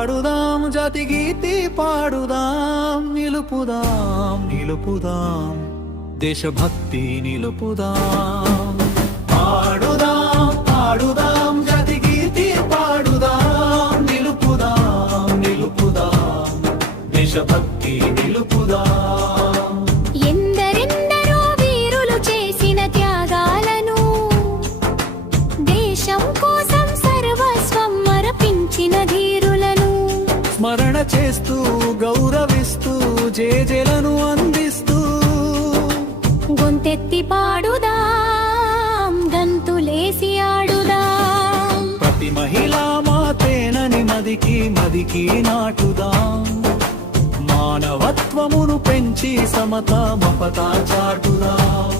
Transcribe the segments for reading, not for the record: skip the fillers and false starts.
పాడుదాం జాతి గీతి పాడుదాం నిలుపుదాం నిలుపుదాం దేశభక్తి నిలుపుదాం పాడుదాం పాడుదాం జాతి గీతి పాడుదాం నిలుపుదాం నిలుపుదాం దేశభక్తి నిలుపుదాం ఎందరెందరో వీరులు చేసిన త్యాగాలను దేశం కోసం సర్వస్వం అర్పించిన ధీరులను స్మరణ చేస్తూ గౌరవిస్తూ జేజేలను అందిస్తూ గొంతెత్తి పాడుదాం గంతులేసి ఆడుదాం ప్రతి మహిళా మాతేనని మదికి నాటుదాం మానవత్వమును పెంచి సమత మపత చాటుదాం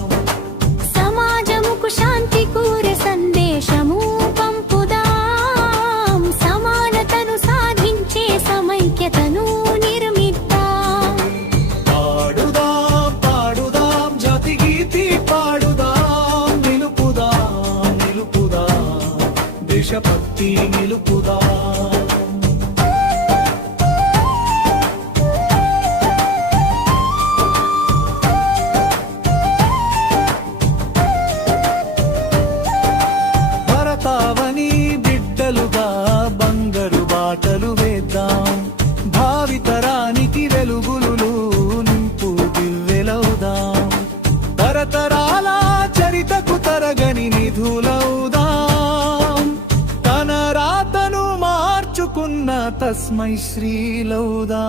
సమాజముకు శాంతి కోరే సందేశము పంపుదాం సమానతను సాధించే సమైక్యతను నిర్మిద్దాం పాడుదాం పాడుదాం జాతి గీతి పాడుదాం నిలుపుదాం నిలుపుదాం దేశభక్తి నిలుపుదాం భరతావని బిడ్డలుగా బంగారు బాటలు వేద్దాం భావితరానికి వెలుగులు నింపు దివ్వెలవుదాం తరతరాల చరితకు తరగని నిధులవుదాం తన రాతను మార్చుకున్న తస్మై శ్రీలవుదాం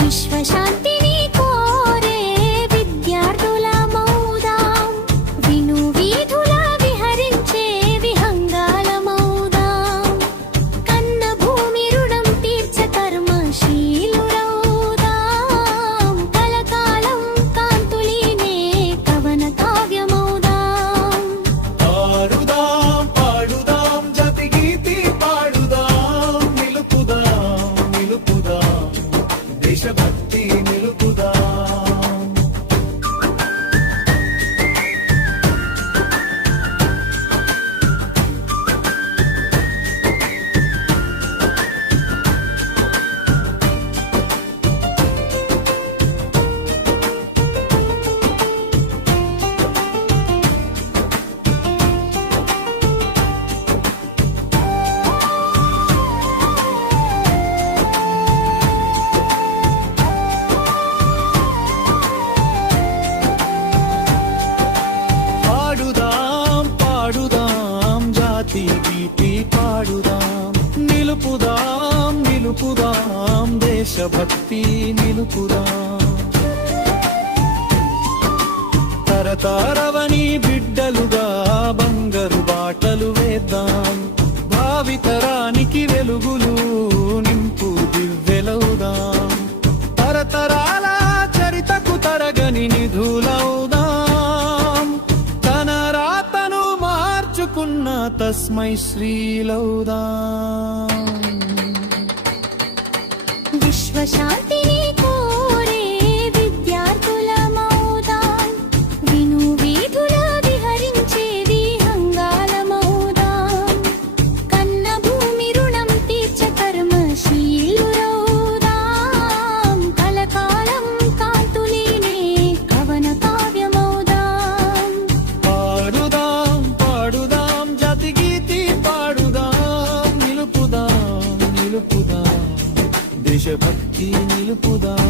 విశ్వశాంతిని కోరే విద్యార్థులమౌదాం విను వీధుల విహరించే విహంగాలమౌదాం కన్న భూమి రుణం తీర్చ కర్మశీలురౌదాం కలకాలం కాంతులీనే కవన కావ్యమౌదాం పాడుదాం పాడుదాం జాతి గీతి పాడుదాం నిలుపుదాం నిలుపుదాం దేశభక్తి నిలుపుదాం పాడుదాం పాడుదాం జాతి గీతి పాడుదాం నిలుపుదాం నిలుపుదాం దేశభక్తి నిలుపుదాం తరతరవని బిడ్డలుగా బంగారు బాటలు వేద్దాం భావితరానికి వెలుగులు నింపు దివ్వెలవుదాం తరతరాల చరితకు తరగని నిధులవుదాం తన రాతను మార్చుకున్న తస్మై శ్రీలవుదాం విశ్వశాంతిని కోరే విద్యార్థులమౌదాం విను వీధుల విహరించే విహంగాలమౌదాం కన్న భూమి రుణం తీర్చ కర్మశీలురౌదాం కలకాలం కాంతులీనే కవన కావ్యమౌదాం పాడుదాం పాడుదాం జాతి గీతి పాడుదాం నిలుపుదాం నిలుపుదాం దేశభక్తి నిలుపుదాం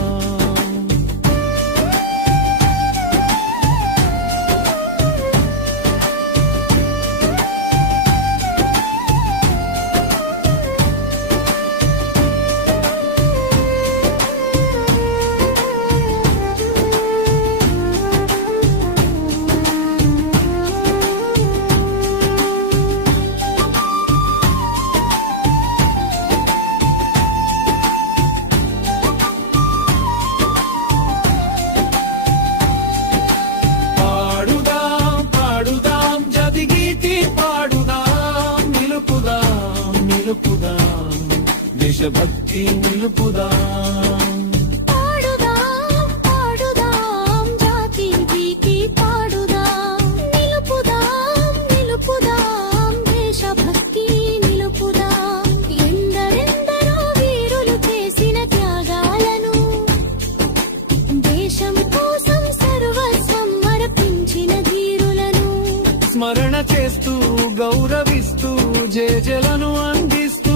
పాడుదాం పాడుదాం జాతి గీతి పాడుదాం నిలుపుదాం నిలుపుదాం దేశభక్తి నిలుపుదాం పాడుదాం పాడుదాం జాతి గీతి పాడుదాం నిలుపుదాం నిలుపుదాం దేశభక్తి నిలుపుదాం ఆదరిస్తూ గౌరవిస్తూ జేజలను అందిస్తూ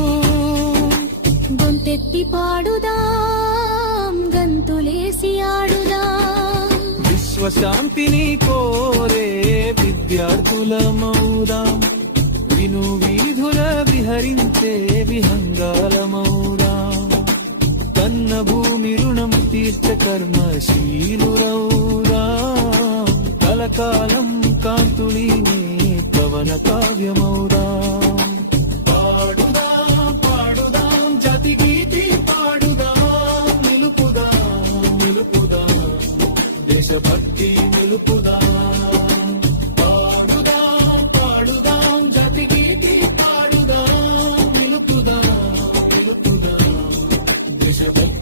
గొంతెత్తి పాడుదాం గంతులేసి ఆడుదాం విశ్వశాంతిని కోరే విద్యార్థులమౌదాం విను వీధుల విహరించే విహంగాలమౌదాం కన్న భూమి రుణం తీర్చ కర్మశీలురౌదాం కలకాలం కాంతులీనే పవన కావ్యమౌదాం పాడుదాం పాడుదాం జాతి గీతి పాడుదాం నిలుపుదాం నిలుపుదాం దేశభక్తి నిలుపుదాం పాడుదాం పాడుదాం జాతి గీతి పాడుదాం నిలుపుదాం నిలుపుదాం దేశభక్తి